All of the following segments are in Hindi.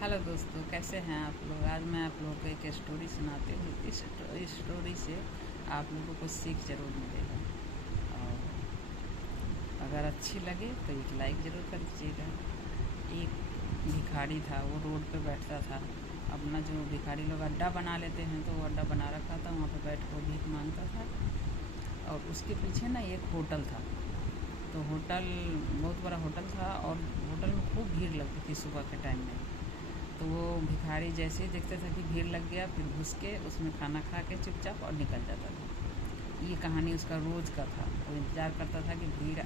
हेलो दोस्तों, कैसे हैं आप लोग। आज मैं आप लोगों को एक स्टोरी सुनाती हूँ। इस स्टोरी से आप लोगों को सीख ज़रूर मिलेगा और अगर अच्छी लगे तो एक लाइक ज़रूर कर दीजिएगा। एक भिखारी था, वो रोड पे बैठता था। अपना जो भिखारी लोग अड्डा बना लेते हैं तो वो अड्डा बना रखा था, वहाँ पे बैठ कर भीख मांगता था। और उसके पीछे ना एक होटल था। तो होटल बहुत बड़ा होटल था और होटल में खूब भीड़ लगती थी सुबह के टाइम में। तो वो भिखारी जैसे ही देखता था कि भीड़ लग गया, फिर घुस के उसमें खाना खा के चुपचाप और निकल जाता था। ये कहानी उसका रोज़ का था। वो इंतज़ार करता था कि भीड़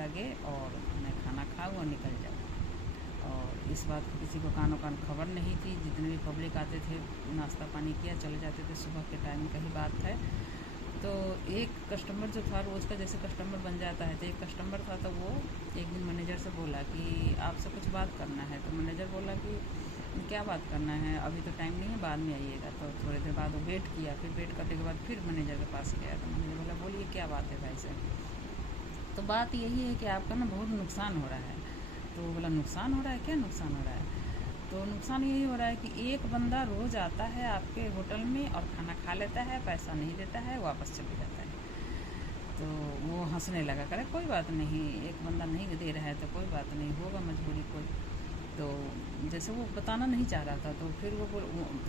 लगे और मैं खाना खाऊँ और निकल जाऊँ। और इस बात की किसी को कानो कान खबर नहीं थी। जितने भी पब्लिक आते थे, नाश्ता पानी किया, चले जाते थे। सुबह के टाइम का ही बात है। तो एक कस्टमर जो था, रोज़ का जैसे कस्टमर बन जाता है, तो एक कस्टमर था। तो वो एक दिन मैनेजर से बोला कि आपसे कुछ बात करना है। तो मैनेजर बोला कि क्या बात करना है, अभी तो टाइम नहीं है, बाद में आइएगा। तो थोड़ी देर बाद वो वेट किया, फिर वेट करने के बाद फिर मैनेजर के पास गया। तो मैनेजर बोला, बोलिए क्या बात है भाई साहब। तो बात यही है कि आपका ना बहुत नुकसान हो रहा है। तो वो बोला, नुकसान हो रहा है, क्या नुकसान हो रहा है। तो नुकसान यही हो रहा है कि एक बंदा रोज़ आता है आपके होटल में और खाना खा लेता है, पैसा नहीं देता है, वापस चले जाता है। तो वो हंसने लगा, करे कोई बात नहीं, एक बंदा नहीं दे रहा है तो कोई बात नहीं, होगा मजबूरी कोई। तो जैसे वो बताना नहीं चाह रहा था, तो फिर वो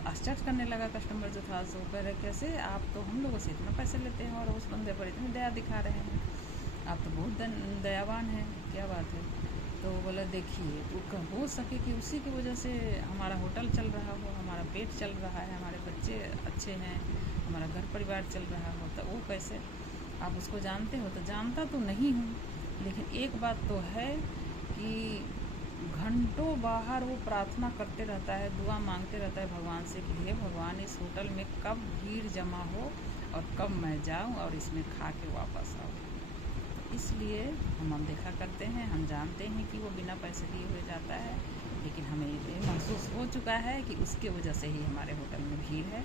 आश्चर्य करने लगा कस्टमर जो था। तो कह रहे, कैसे आप तो हम लोगों से इतना पैसे लेते हैं और उस बंदे पर इतनी दया दिखा रहे हैं, आप तो बहुत दयावान हैं, क्या बात है। तो वो बोला, देखिए, तो हो सके कि उसी की वजह से हमारा होटल चल रहा हो, हमारा पेट चल रहा है, हमारे बच्चे अच्छे हैं, हमारा घर परिवार चल रहा हो। तो वो कैसे, आप उसको जानते हो। तो जानता तो नहीं हूँ, लेकिन एक बात तो है कि घंटों बाहर वो प्रार्थना करते रहता है, दुआ मांगते रहता है भगवान से कि हे भगवान, इस होटल में कब भीड़ जमा हो और कब मैं जाऊं और इसमें खा के वापस आऊं। इसलिए हम अनदेखा करते हैं। हम जानते हैं कि वो बिना पैसे दिए हुए जाता है, लेकिन हमें ये महसूस हो चुका है कि उसके वजह से ही हमारे होटल में भीड़ है।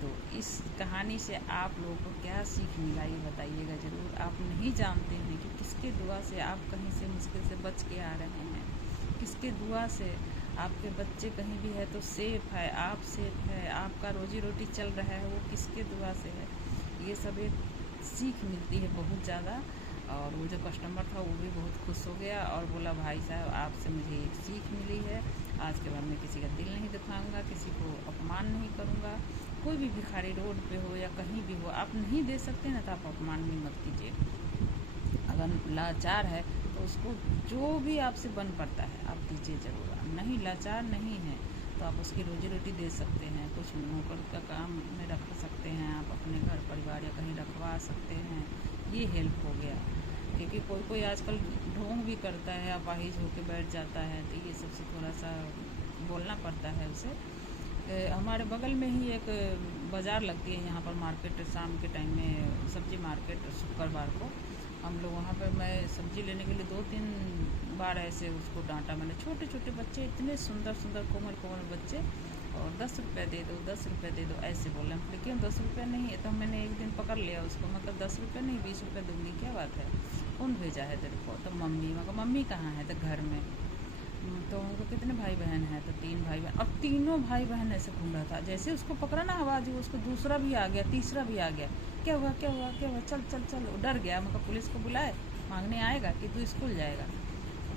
तो इस कहानी से आप लोगों को क्या सीख मिला, ये बताइएगा ज़रूर। आप नहीं जानते हैं कि किसके दुआ से आप कहीं से मुश्किल से बच के आ रहे हैं, किसके दुआ से आपके बच्चे कहीं भी है तो सेफ़ है, आप सेफ़ है, आपका रोजी रोटी चल रहा है, वो किसके दुआ से है। ये सब एक सीख मिलती है बहुत ज़्यादा। और वो जो कस्टमर था वो भी बहुत खुश हो गया और बोला, भाई साहब, आपसे मुझे एक सीख मिली है, आज के बाद मैं किसी का दिल नहीं दुखाऊंगा, किसी को अपमान नहीं करूंगा। कोई भी भिखारी रोड पे हो या कहीं भी हो, आप नहीं दे सकते ना, तो आप अपमान भी मत कीजिए। अगर लाचार है तो उसको जो भी आपसे बन पड़ता है आप दीजिए ज़रूर। नहीं, लाचार नहीं है तो आप उसकी रोजी रोटी दे सकते हैं, कुछ नौकर का काम में रख सकते हैं, आप अपने घर परिवार या कहीं रखवा सकते हैं। ये हेल्प हो गया। क्योंकि कोई कोई आजकल ढोंग भी करता है, अपाहिज होकर बैठ जाता है, तो ये सबसे थोड़ा सा बोलना पड़ता है उसे। हमारे बगल में ही एक बाज़ार लगती है यहाँ पर, मार्केट, शाम के टाइम में सब्ज़ी मार्केट, शुक्रवार को हम लोग वहाँ पर, मैं सब्ज़ी लेने के लिए 2-3 बार ऐसे उसको डांटा मैंने। छोटे छोटे बच्चे, इतने सुंदर सुंदर कोमल कोमल बच्चे, और 10 रुपये दे दो, 10 रुपये दे दो, ऐसे बोल रहे हैं। लेकिन 10 रुपये नहीं है। तो मैंने एक दिन पकड़ लिया उसको, मतलब 10 रुपये नहीं, 20 रुपये दूँगी, क्या बात है, कौन भेजा है तेरे को। तो मम्मी, मगर मम्मी कहाँ है, तो घर में। तो उनको कितने भाई बहन हैं, तो 3 भाई बहन, और तीनों भाई बहन ऐसे घूम रहा था। जैसे उसको पकड़ा ना आवाज़, उसको दूसरा भी आ गया, तीसरा भी आ गया, क्या हुआ क्या हुआ क्या हुआ, चल चल चल। वो डर गया, मतलब पुलिस को बुलाए, मांगने आएगा कि तू स्कूल जाएगा।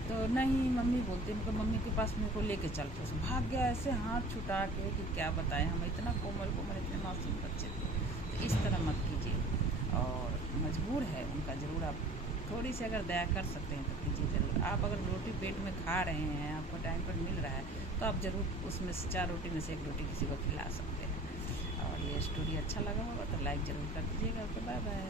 तो नहीं, मम्मी बोलती, उनको मम्मी के पास मेरे को लेके चल। तो उसमें भाग गया ऐसे हाथ छुटा के कि क्या बताएं हम, इतना कोमल कोमल, इतने मासूम बच्चे थे। तो इस तरह मत कीजिए। और मजबूर है उनका, ज़रूर आप थोड़ी सी अगर दया कर सकते हैं तो कीजिए ज़रूर। आप अगर रोटी पेट में खा रहे हैं, आपको टाइम पर मिल रहा है, तो आप ज़रूर उसमें से 4 रोटी में से 1 रोटी किसी को खिला सकते हैं। और ये स्टोरी अच्छा लगा होगा तो लाइक ज़रूर कर दीजिएगा। Okay, bye bye.